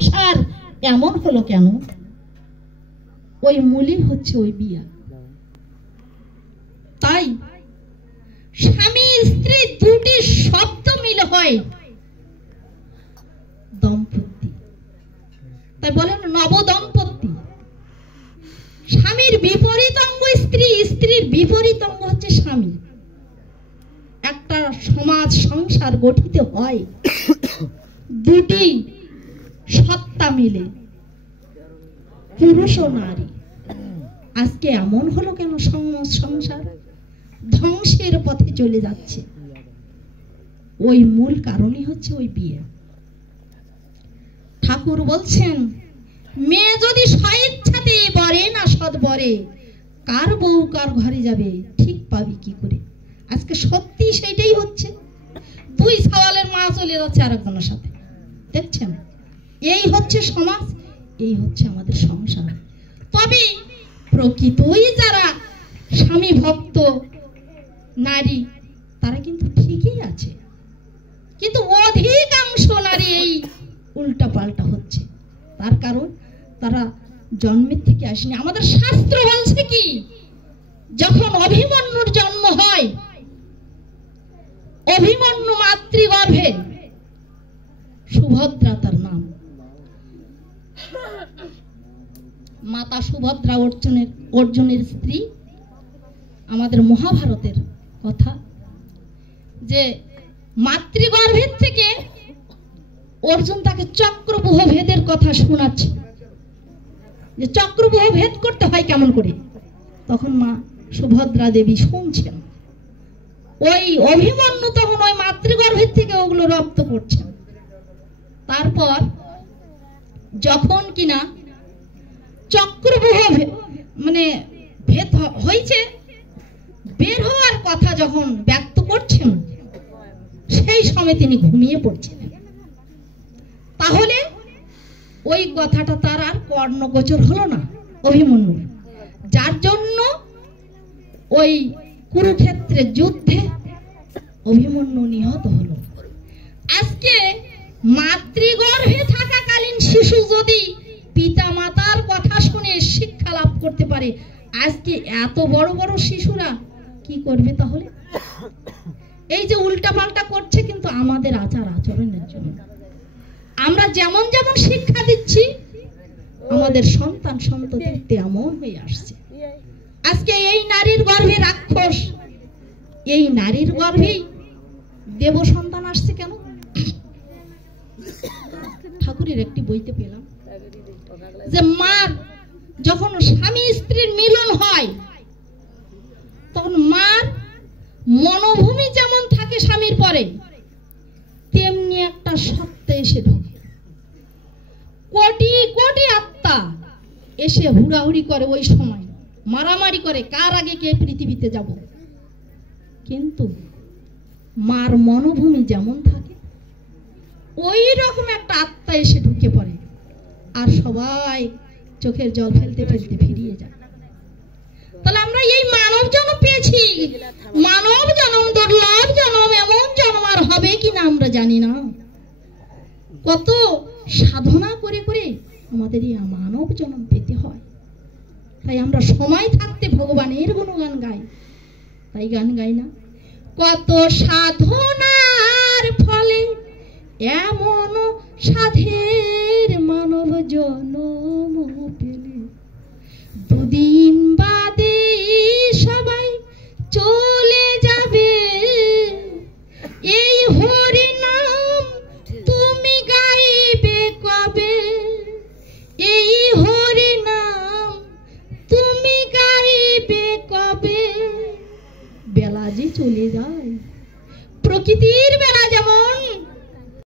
সংসার এমন হলো কেন? ওই মূলই হচ্ছে ওই বিয়া। তাই স্বামী স্ত্রী দুটি শব্দ মিলে হয় দম্পতি। তাই বলেন নবদম্পতি। স্বামীর বিপরীত অঙ্গ স্ত্রী, স্ত্রীর বিপরীত অঙ্গ হচ্ছে স্বামী। একটা সমাজ সংসার গঠিত হয় দুটি সত্তা মিলে, পুরুষ ও নারী। আজকে এমন হলো কেন? সংসার ধ্বংসের পথে চলে যাচ্ছে। ওই মূল কারণই হচ্ছে ওই বিয়ে। ঠাকুর বলছেন, মেয়ে যদি স্বইচ্ছাতে বরে না সৎ বরে, কার বউ কার ঘরে যাবে ঠিক পাবি কি করে? আজকে সত্যি সেটাই হচ্ছে। দুই সওয়ালের মা চলে যাচ্ছে আরেকজনের সাথে, দেখছেন? এই হচ্ছে সমাজ, এই হচ্ছে আমাদের সংসার। তবে প্রকৃতই যারা স্বামী ভক্ত নারী, তারা কিন্তু ঠিকই আছে। কিন্তু অধিকাংশ নারী এই উল্টা পাল্টা হচ্ছে। তার কারণ তারা জন্মের থেকে আসেনি। আমাদের শাস্ত্র বলছে কি, যখন অভিমন্যুর জন্ম হয়, অভিমন্যু মাতৃগর্ভে, সুভদ্রা তার নাম, মাতা সুভদ্রা অর্জুনের স্ত্রী। আমাদের মহাভারতের কথা, যে মাতৃগর্ভের থেকে অর্জুন তাকে চক্রব্যূহ ভেদের কথা শোনাচ্ছে, যে চক্রব্যূহ ভেদ করতে হয় কেমন করে। তখন মা সুভদ্রা দেবী শুনছেন। ওই অভিমন্যু তখন ওই মাতৃগর্ভের থেকে ওগুলো রপ্ত করছেন। তারপর যখন কিনা চক্রব্যূহ মানে ভেদ হয়েছে, বের হওয়ার কথা যখন ব্যক্ত করছেন, সেই সময় তিনি ঘুমিয়ে পড়ছেন। তাহলে ওই কথাটা তার আর কর্ণগোচর হলো না অভিমন্যুর, যার জন্য ওই কুরুক্ষেত্রের যুদ্ধে অভিমন্যু নিহত হলো। আজকে মাতৃগর্ভে থাকাকালীন শিশু যদি পিতা মাতার কথা শুনে শিক্ষা লাভ করতে পারে, আজকে এত বড় বড় শিশুরা কি করবে তাহলে? এই যে উল্টা পাল্টা করছে কিন্তু আমাদের আচার আচরণের জন্য। আমরা যেমন যেমন শিক্ষা দিচ্ছি, আমাদের সন্তান সন্ততি তেমন হয়ে আসছে। আজকে এই নারীর গর্ভে রাক্ষস, এই নারীর গর্ভেই দেব সন্তান আসছে কেন? ঠাকুরের একটি বইতে পেলাম যে মার যখন স্বামী স্ত্রীর মিলন হয়, তখন মার মনোভূমি যেমন থাকে স্বামীর পরে, তেমনি একটা সত্তা এসে ঢোকে। কোটি কোটি আত্মা এসে হুড়াহুড়ি করে, ওই সময় মারামারি করে কার আগে কে পৃথিবীতে যাব। কিন্তু মার মনোভূমি যেমন থাকে, ওই রকম একটা আত্মা এসে ঢুকে পড়ে, আর সবাই চোখের জল ফেলতে ফেলতে ফিরিয়ে যায়। তাহলে আমরা এই মানব জন্ম পেয়েছি, মানব জন্ম দুর্লভ জন্ম, এমন জন্ম আর হবে কিনা আমরা জানি না। কত সাধনা করে করে আমাদের এই মানব জন্ম পেতে হয়। তাই আমরা সময় থাকতে ভগবানের গুণগান গাই, তাই গান গাই না? কত সাধনার ফলে এমন সাধের মানব জন্ম পেলে, দুদিন বাদে সবাই চলে যাবে। এই হরি নাম তুমি গাইবে কবে? এই হরি নাম তুমি গাইবে কবে? বেলা যে চলে যায়, প্রকৃতির বেলা